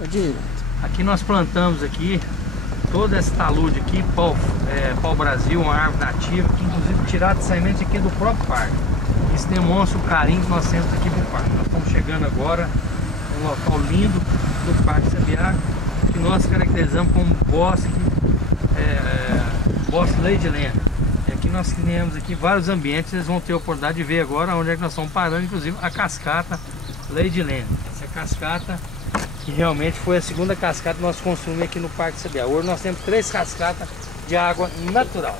Pode. Aqui nós plantamos aqui toda essa talude aqui, pau Brasil, uma árvore nativa, que inclusive tirada de semente aqui do próprio parque. Isso demonstra o carinho que nós temos aqui pro parque. Nós estamos chegando agora um local lindo do Parque Sabiá, que nós caracterizamos como bosque Lady Land. E aqui nós criamos aqui vários ambientes, vocês vão ter a oportunidade de ver agora onde é que nós estamos parando, inclusive a cascata Lady Land. Essa cascata que realmente foi a segunda cascata que nós construímos aqui no Parque Sabiá. Hoje nós temos 3 cascatas de água natural.